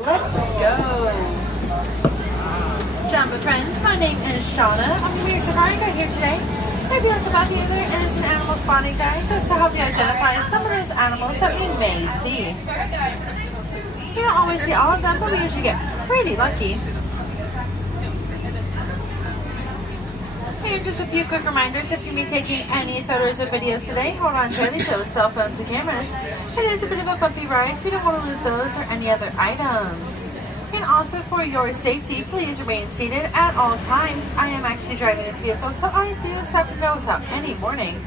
Let's go! Jamba friends, my name is Shauna. I'm your safari guide here today. I'd be like the body either, and it's an animal spotting guide that's to help you identify some of those animals that we may see. You don't always see all of them, but we usually get pretty lucky. Here are just a few quick reminders. If you be taking any photos or videos today, hold on tightly to those cell phones and cameras. It is a bit of a bumpy ride, so you don't want to lose those or any other items. And also for your safety, please remain seated at all times. I am actually driving this vehicle, so I do stop and go without any warning.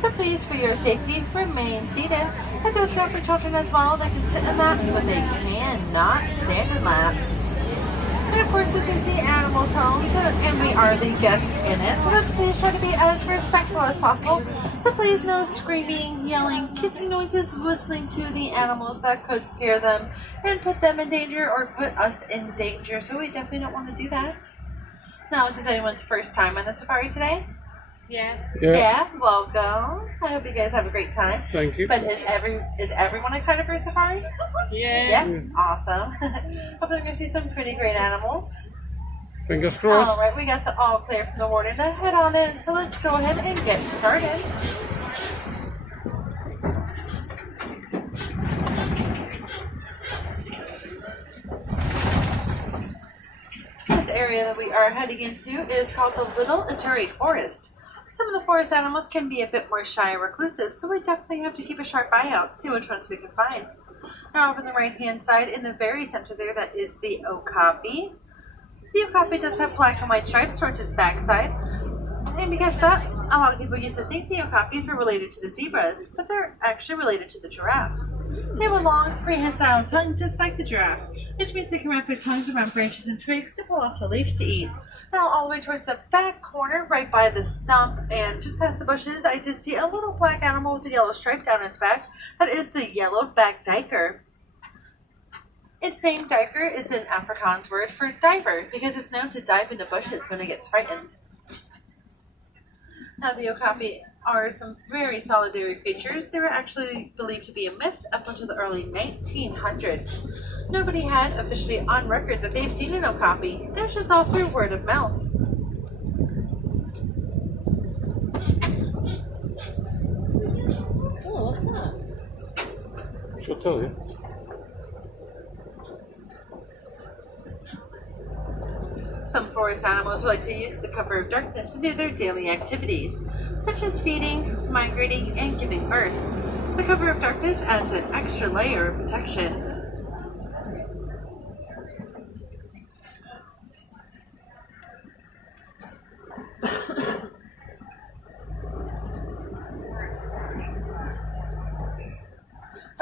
So please, for your safety, remain seated. It does go for children as well. They can sit in laps, but they cannot stand in laps. And of course, this is the animal's home, and we are the guests in it. So let's please try to be as respectful as possible. So please, no screaming, yelling, kissing noises, whistling to the animals that could scare them and put them in danger or put us in danger. So we definitely don't want to do that. Now, is this anyone's first time on the safari today? Yeah, welcome. I hope you guys have a great time. Thank you. But is everyone excited for a safari? Yeah. Awesome. Hope we're going to see some pretty great animals. Fingers crossed. Alright, we got the all clear from the warden to head on in. So let's go ahead and get started. This area that we are heading into is called the Little Ituri Forest. Some of the forest animals can be a bit more shy and reclusive, so we definitely have to keep a sharp eye out, see which ones we can find. Now over on the right-hand side, in the very center there, that is the okapi. The okapi does have black and white stripes towards its backside, and because of that, a lot of people used to think the okapis were related to the zebras, but they're actually related to the giraffe. They have a long, prehensile tongue just like the giraffe, which means they can wrap their tongues around branches and twigs to pull off the leaves to eat. Now all the way towards the back corner, right by the stump and just past the bushes, I did see a little black animal with a yellow stripe down its back. That is the yellow-backed duiker. Its name, duiker, is an Afrikaans word for diver because it's known to dive into bushes when it gets frightened. Now the okapi are some very solitary creatures. They were actually believed to be a myth up until the early 1900s. Nobody had officially on record that they've seen an okapi. It was just all through word of mouth. Oh, what's that? She'll tell you. Some forest animals like to use the cover of darkness to do their daily activities, such as feeding, migrating, and giving birth. The cover of darkness adds an extra layer of protection.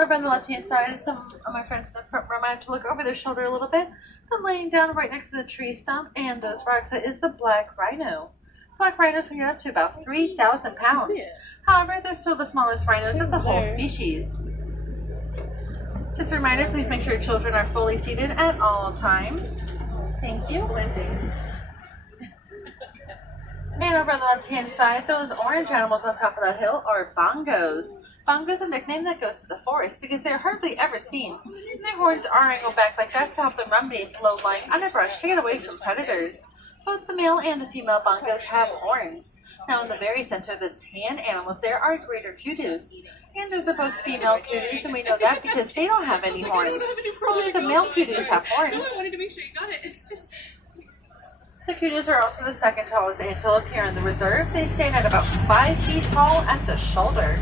Over on the left-hand side, some of my friends in the front row might have to look over their shoulder a little bit. I'm laying down right next to the tree stump and those rocks. That is the black rhino. Black rhinos can get up to about 3,000 pounds. However, they're still the smallest rhinos of the whole species. Just a reminder, please make sure your children are fully seated at all times. Thank you. And over on the left-hand side, those orange animals on top of that hill are bongos. Bongos are a nickname that goes to the forest because they're hardly ever seen. Their horns are angled back like that to help them run beneath low-lying underbrush to get away from predators. Both the male and the female bongos have horns. Now in the very center, the tan animals there are greater kudos. And those are both female kudos, and we know that because they don't have any horns. Only the male kudos have horns. I wanted to make sure you got it. The kudos are also the second tallest antelope here in the reserve. They stand at about 5 feet tall at the shoulder.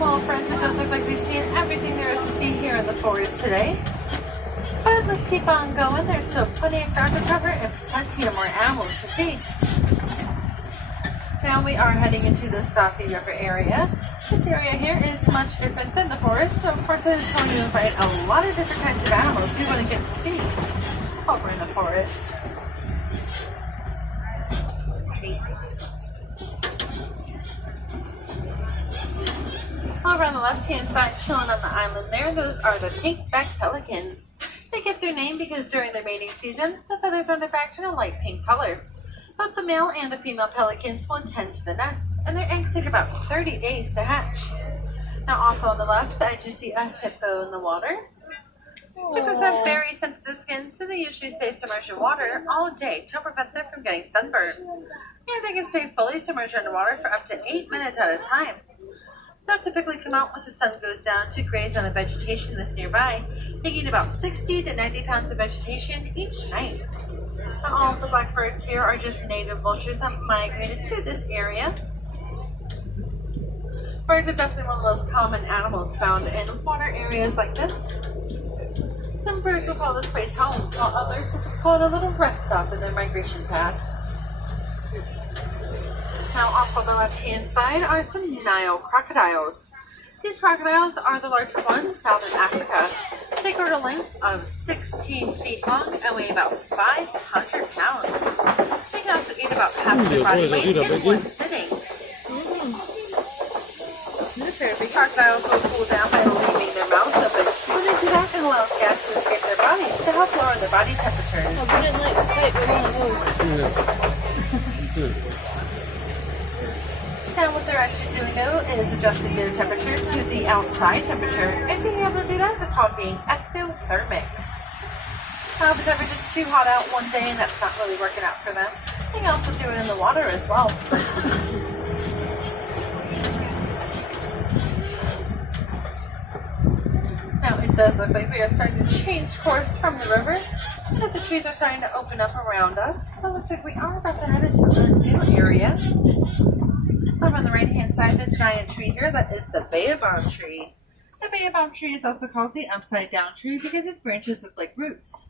Well, friends, it does look like we've seen everything there is to see here in the forest today. But let's keep on going. There's still plenty of ground to cover and plenty of more animals to see. Now we are heading into the Safi River area. This area here is much different than the forest, so of course it is going to invite a lot of different kinds of animals we want to get to see over in the forest. Over on the left-hand side, chilling on the island there, those are the pink-backed pelicans. They get their name because during their mating season, the feathers on their back turn a light pink color. Both the male and the female pelicans will tend to the nest, and their eggs take about 30 days to hatch. Now also on the left, I do see a hippo in the water. Hippos have very sensitive skin, so they usually stay submerged in water all day to prevent them from getting sunburned. And they can stay fully submerged underwater for up to 8 minutes at a time. They'll typically come out once the sun goes down to graze on the vegetation that's nearby, taking about 60 to 90 pounds of vegetation each night. Now, all of the blackbirds here are just native vultures that migrated to this area. Birds are definitely one of the most common animals found in water areas like this. Some birds will call this place home, while others will just call it a little rest stop in their migration path. Now off on the left-hand side are some Nile crocodiles. These crocodiles are the largest ones found in Africa. They grow to lengths of 16 feet long and weigh about 500 pounds. They can also eat about half their body weight in one sitting. The crocodiles will cool down by leaving their mouths open. When they do that, it allows gas to escape their bodies to help lower their body temperatures. Oh, we didn't like the fight with one of those. Now what they're actually doing though is adjusting their temperature to the outside temperature, and being able to do that is called being ectothermic. If it's ever just too hot out one day and that's not really working out for them, they can also do it in the water as well. Now it does look like we are starting to change course from the river, that the trees are starting to open up around us. So it looks like we are about to head into a new area. Over on the right-hand side, this giant tree here, that is the baobab tree. The baobab tree is also called the upside-down tree because its branches look like roots.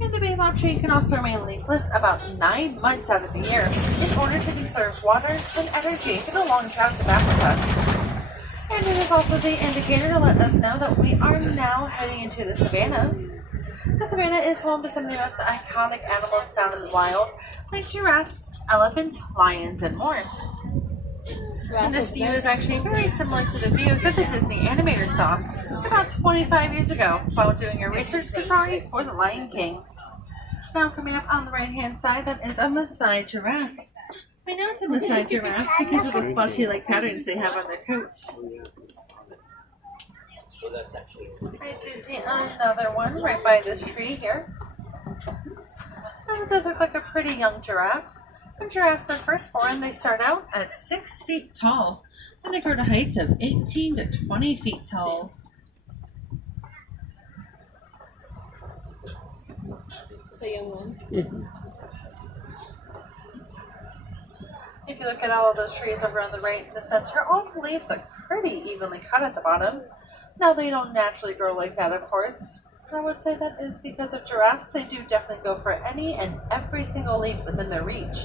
And the baobab tree can also remain leafless about 9 months out of the year in order to conserve water and energy for the long droughts of Africa. And it is also the indicator to let us know that we are now heading into the savannah. The savannah is home to some of the most iconic animals found in the wild, like giraffes, elephants, lions, and more. And this view is actually very similar to the view that the Disney animator saw about 25 years ago while doing a research safari for The Lion King. Now coming up on the right-hand side, that is a Maasai giraffe. I know it's a Maasai giraffe because of the spotty-like patterns they have on their coats. I do see another one right by this tree here. And it does look like a pretty young giraffe. When giraffes are first born, they start out at 6 feet tall, and they grow to heights of 18 to 20 feet tall. It's a young one. If you look at all of those trees over on the right in the center, all the leaves look pretty evenly cut at the bottom. Now they don't naturally grow like that, of course. I would say that is because of giraffes. They do definitely go for any and every single leaf within their reach.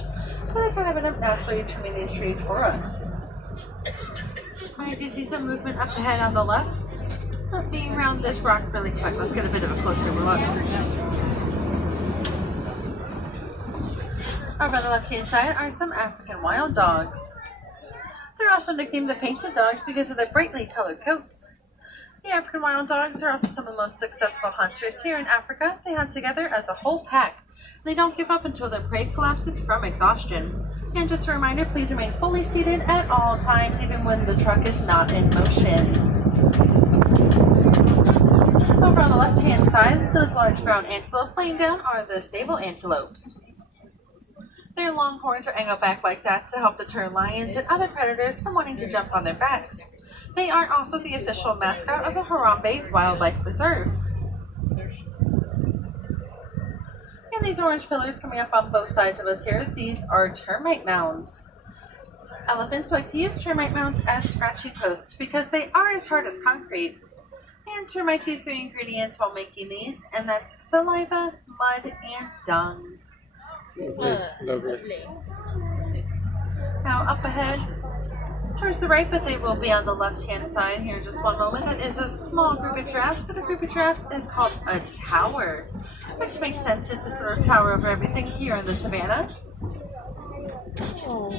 So they kind of end up naturally trimming these trees for us. I do see some movement up ahead on the left. Let me round this rock really quick. Let's get a bit of a closer look. Over on the left-hand side are some African wild dogs. They're also nicknamed the painted dogs because of their brightly colored coats. The African wild dogs are also some of the most successful hunters here in Africa. They hunt together as a whole pack. They don't give up until their prey collapses from exhaustion. And just a reminder, please remain fully seated at all times, even when the truck is not in motion. So over on the left-hand side, those large brown antelope laying down are the sable antelopes. Their long horns are angled back like that to help deter lions and other predators from wanting to jump on their backs. They are also the official mascot of the Harambe Wildlife Reserve. And these orange pillars coming up on both sides of us here, these are termite mounds. Elephants like to use termite mounds as scratchy posts because they are as hard as concrete. And termites use 3 ingredients while making these, and that's saliva, mud, and dung. Lovely. Now up ahead, towards the right, but they will be on the left-hand side here in just one moment. That is a small group of giraffes, and a group of giraffes is called a tower, which makes sense. It's a sort of tower over everything here in the savannah. Oh.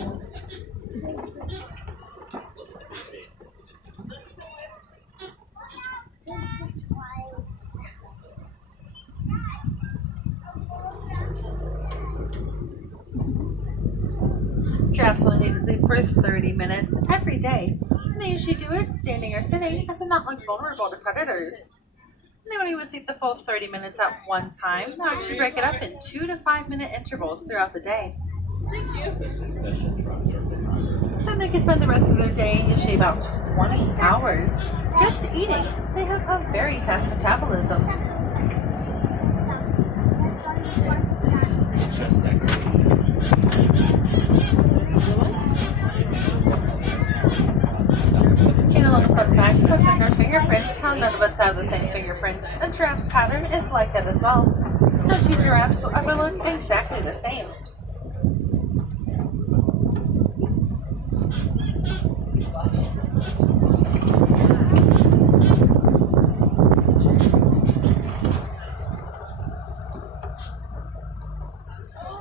Giraffes only need to sleep for 30 minutes every day. And they usually do it standing or sitting, as they're not vulnerable to predators. And they won't even sleep the full 30 minutes at one time. They'll actually break it up in 2 to 5 minute intervals throughout the day. Then they can spend the rest of their day, usually about 20 hours, just eating. They have a very fast metabolism. And a little fun fact about different fingerprints, how none of us have the same fingerprints. A giraffe's pattern is like that as well. No two giraffes will ever look exactly the same.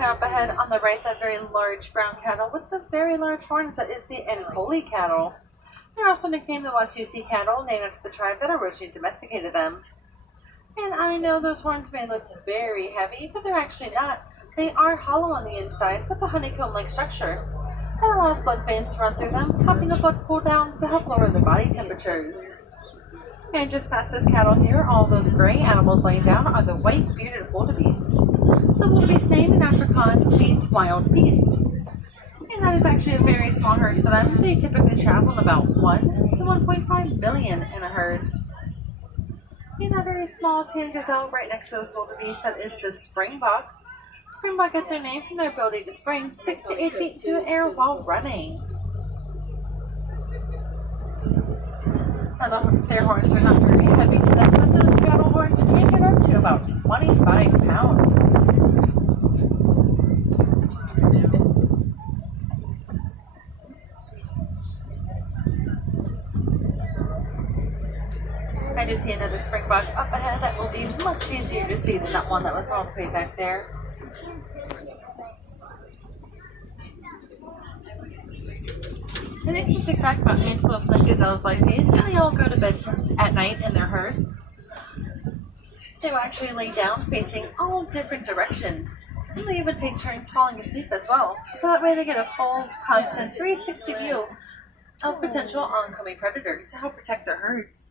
Up ahead on the right, that very large brown cattle with the very large horns, that is the Ankoli cattle. They're also nicknamed the Watusi cattle, named after the tribe that originally domesticated them. And I know those horns may look very heavy, but they're actually not. They are hollow on the inside with a honeycomb-like structure. That allows blood veins to run through them, helping the blood cool down to help lower their body temperatures. And just past this cattle here, all those gray animals laying down are the white bearded wildebeests. The wildebeest name in Afrikaans means wild beast. And that is actually a very small herd for them. They typically travel in about 1 to 1.5 billion in a herd. And that very small tan gazelle right next to those wildebeest, that is the springbok. Springbok get their name from their ability to spring 6 to 8 feet into the air while running. Now, their horns are not very heavy to them, but those cattle horns can get up to about 25 pounds. I do see another springbok up ahead that will be much easier to see than that one that was all the way back there. An interesting fact about antelopes and gazelles like these, they all go to bed at night in their herd. They will actually lay down facing all different directions. And they even take turns falling asleep as well. So that way they get a full, constant 360 view of potential oncoming predators to help protect their herds.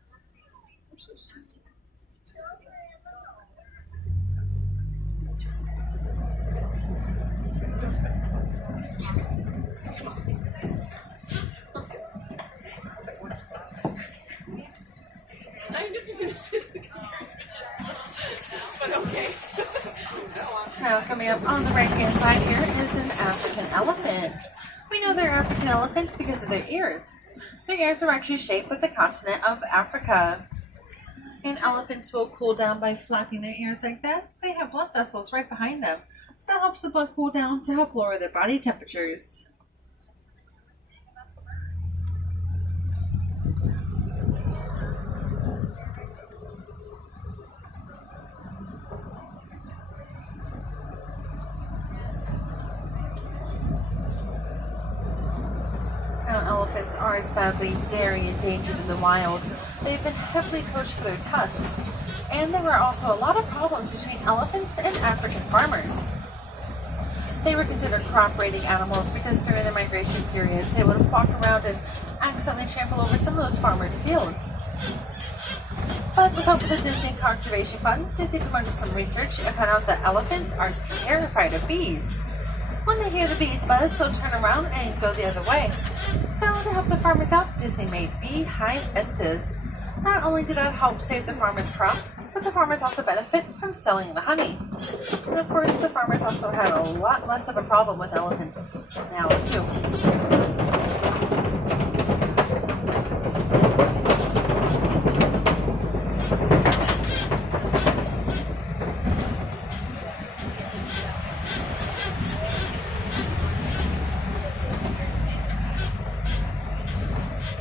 Now coming up on the right hand side here is an African elephant. We know they're African elephants because of their ears. Their ears are actually shaped with the continent of Africa. And elephants will cool down by flapping their ears like that. They have blood vessels right behind them, so that helps the blood cool down to help lower their body temperatures. Now, elephants are sadly very endangered in the wild. They've been heavily poached for their tusks, and there were also a lot of problems between elephants and African farmers. They were considered crop-raiding animals because during their migration periods, they would walk around and accidentally trample over some of those farmers' fields. But with help of the Disney Conservation Fund, Disney conducted some research and found out that elephants are terrified of bees. When they hear the bees buzz, they'll turn around and go the other way. So to help the farmers out, Disney made beehive fences. Not only did that help save the farmers' crops, but the farmers also benefit from selling the honey. And of course, the farmers also had a lot less of a problem with elephants now, too.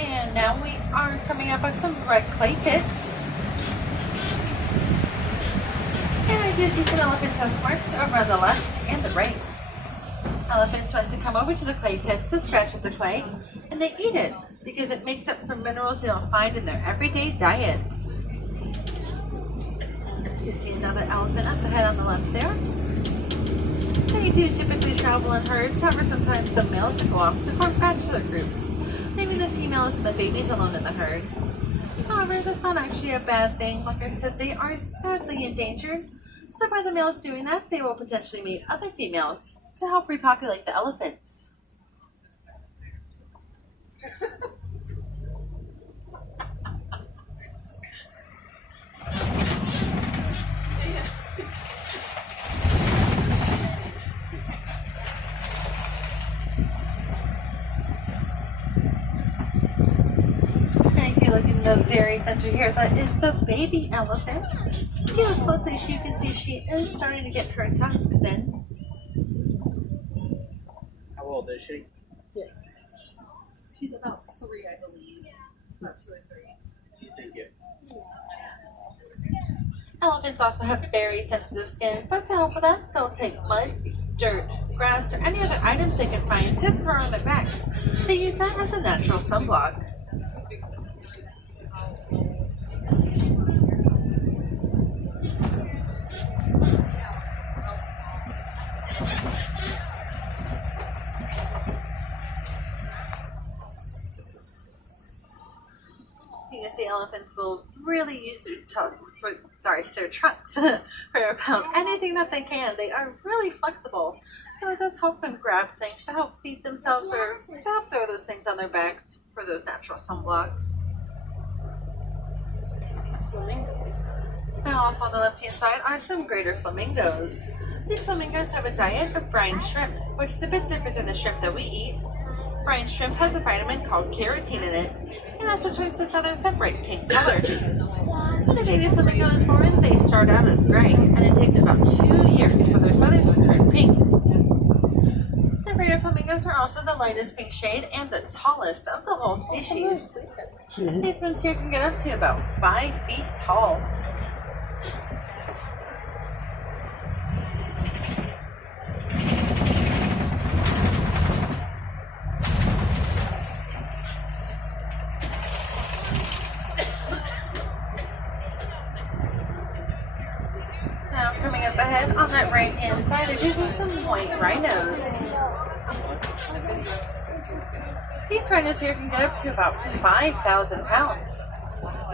And now we are coming up on some red clay pits. And I do see some elephant tusk marks over on the left and the right. Elephants want to come over to the clay pits to scratch at the clay, and they eat it because it makes up for minerals they don't find in their everyday diets. You see another elephant up ahead on the left there. They do typically travel in herds, however sometimes the males will go off to form bachelor groups. They may the females and the babies alone in the herd. However, that's not actually a bad thing. Like I said, they are sadly endangered. So by the males doing that, they will potentially meet other females to help repopulate the elephants. And if you look in the very center here, that is the baby elephant. If you look closely, you can see she is starting to get her tusks in. How old is she? She's about 3, I believe. About 2 or 3. You think it? Elephants also have very sensitive skin, but to help with that, they'll take mud, dirt, grass, or any other items they can find to throw on their backs. They use that as a natural sunblock. You can see elephants will really use their their trunks for about anything that they can. They are really flexible, so it does help them grab things to help feed themselves or to help throw those things on their backs for those natural sunblocks. Flamingos. Now, also on the left-hand side are some greater flamingos. These flamingos have a diet of brine shrimp, which is a bit different than the shrimp that we eat. Brine shrimp has a vitamin called carotene in it, and that's what makes the feathers that bright pink color. When a baby flamingo is born, they start out as gray, and it takes about 2 years for their feathers to turn pink. The greater flamingos are also the lightest pink shade and the tallest of the whole species. These ones here can get up to about 5 feet tall. Now coming up ahead on that right hand side, these are some white rhinos. These rhinos here can get up to about 5,000 pounds.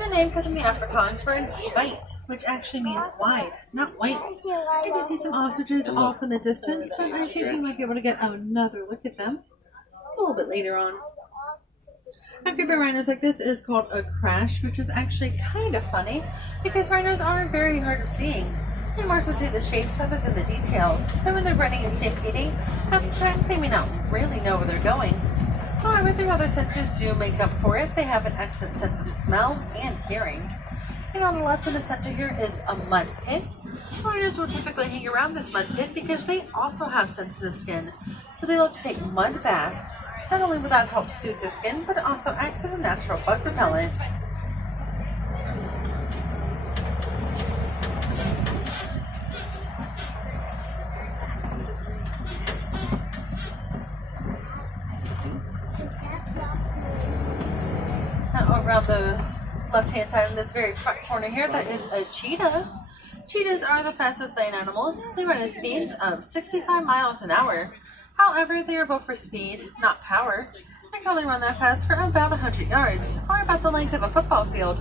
The name comes from the Afrikaans word white, which actually means wide, not white. You can see some ostriches off in the distance, but I think you might be able to get another look at them a little bit later on. A group of rhinos like this is called a crash, which is actually kind of funny because rhinos are very hard of seeing. They more so see the shapes rather than the details, so when they're running and stampeding, half the time they may not really know where they're going. However, their other senses do make up for it. They have an excellent sense of smell and hearing. And on the left in the center here is a mud pit. Rhinos will typically hang around this mud pit because they also have sensitive skin, so they love to take mud baths. Not only will that help soothe their skin, but it also acts as a natural bug repellent. Now around the left-hand side in this very front corner here, that is a cheetah. Cheetahs are the fastest land animals. They run at speeds of 65 miles an hour. However, they are built for speed, not power. They can only run that fast for about 100 yards, or about the length of a football field.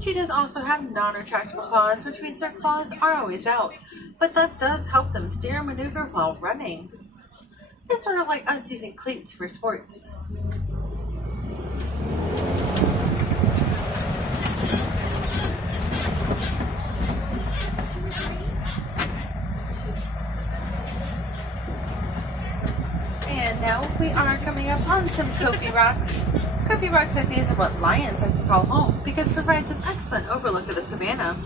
Cheetahs also have non-retractable claws, which means their claws are always out, but that does help them steer and maneuver while running. It's sort of like us using cleats for sports. And now we are coming up on some Kofi rocks. Kofi rocks like these are what lions like to call home because it provides an excellent overlook of the savannah.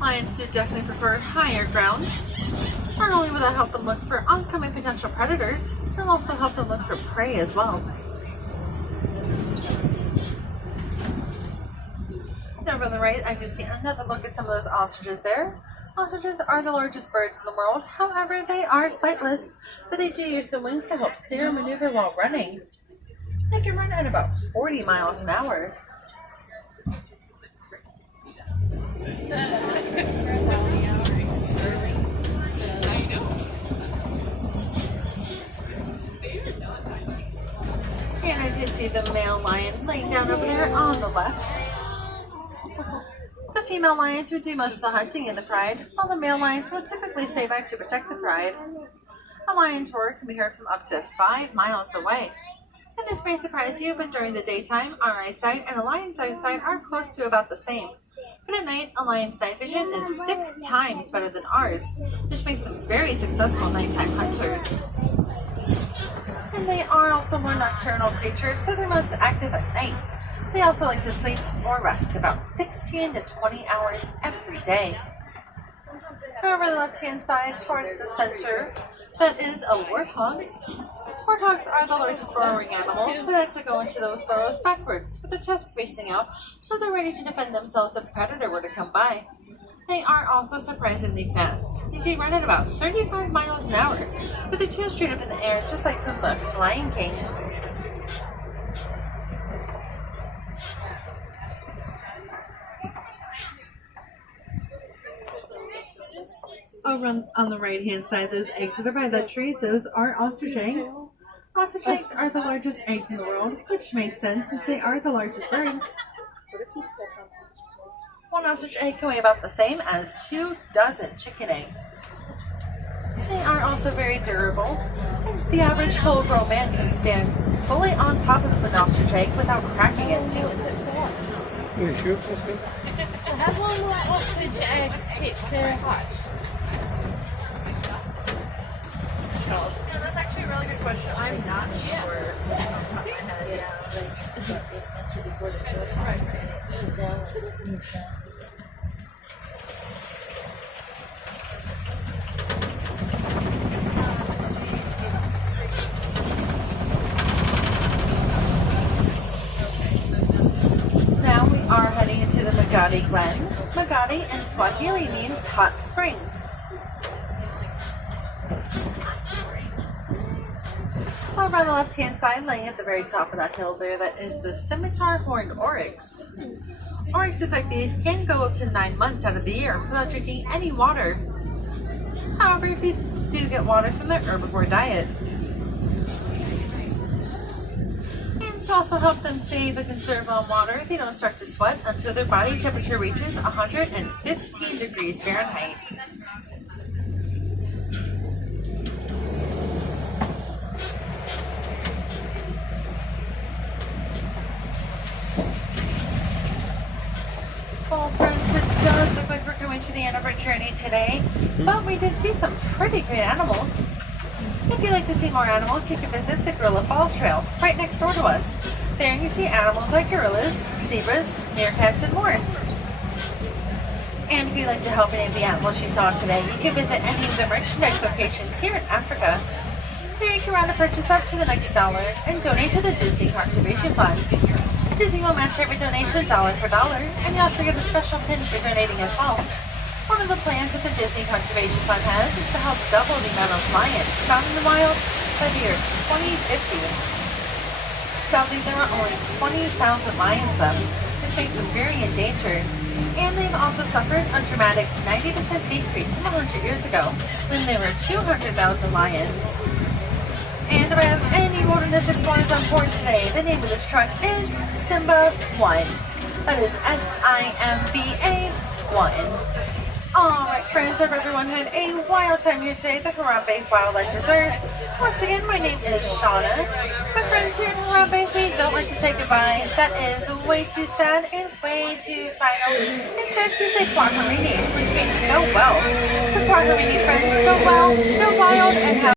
Lions do definitely prefer higher ground. Not only will that help them look for oncoming potential predators, it'll also help them look for prey as well. Over on the right, I do see another look at some of those ostriches there. Ostriches are the largest birds in the world. However, they are flightless, but they do use their wings to help steer and maneuver while running. They can run at about 40 miles an hour. I do see the male lion laying down over there on the left. The female lions would do most of the hunting in the pride, while the male lions will typically stay back to protect the pride. A lion's roar can be heard from up to 5 miles away. And this may surprise you, but during the daytime, our eyesight and a lion's eyesight are close to about the same. But at night, a lion's night vision is 6 times better than ours, which makes them very successful nighttime hunters. And they are also more nocturnal creatures, so they're most active at night. They also like to sleep or rest about 16 to 20 hours every day. Over the left-hand side towards the center, that is a warthog. Warthogs are the largest burrowing animals. They like to go into those burrows backwards with their chest facing out, so they're ready to defend themselves if a predator were to come by. They are also surprisingly fast. They can run at about 35 miles an hour, with their tail straight up in the air, just like Pumbaa, the Lion King. Over on the right-hand side, those eggs that are by that tree, those are ostrich eggs. Ostrich eggs are the largest eggs in the world, which makes sense since they are the largest birds. What if you step on ostrich eggs? One ostrich egg can weigh about the same as 2 dozen chicken eggs. They are also very durable. The average full-grown man can stand fully on top of an ostrich egg without cracking it too. You shoot something? So how long will an ostrich egg take to hatch? That's actually a really good question. I'm not sure. Now we are heading into the Magadi Glen. Magadi in Swahili means hot springs. Over on the left-hand side, laying at the very top of that hill there, that is the scimitar horned oryx. Oryxes like these can go up to 9 months out of the year without drinking any water. However, if you do get water from their herbivore diet. And to also help them save and conserve on water, they don't start to sweat until their body temperature reaches 115 degrees Fahrenheit. Well, friends, it does look like we're coming to the end of our journey today, but we did see some pretty great animals. If you'd like to see more animals, you can visit the Gorilla Falls Trail, right next door to us. There you can see animals like gorillas, zebras, meerkats, and more. And if you'd like to help any of the animals you saw today, you can visit any of the merchandise locations here in Africa. There you can round a purchase up to the next dollar and donate to the Disney Conservation Fund. Disney will match every donation dollar for dollar, and you also get a special pin for donating as well. One of the plans that the Disney Conservation Fund has is to help double the amount of lions found in the wild by the year 2050. Sadly, there are only 20,000 lions left, which makes them very endangered. And they've also suffered a dramatic 90% decrease from 100 years ago, when there were 200,000 lions. And if I have any wilderness explorers on board today, the name of this truck is Simba 1. That is SIMBA 1. Alright friends, I hope everyone had a wild time here today at the Harambe Wildlife Reserve. Once again, my name is Shauna. My friends here in Harambe, we don't like to say goodbye. That is way too sad and way too final. Instead, we say Kwaharini, which means go well. So Kwaharini friends, go well, go wild, and have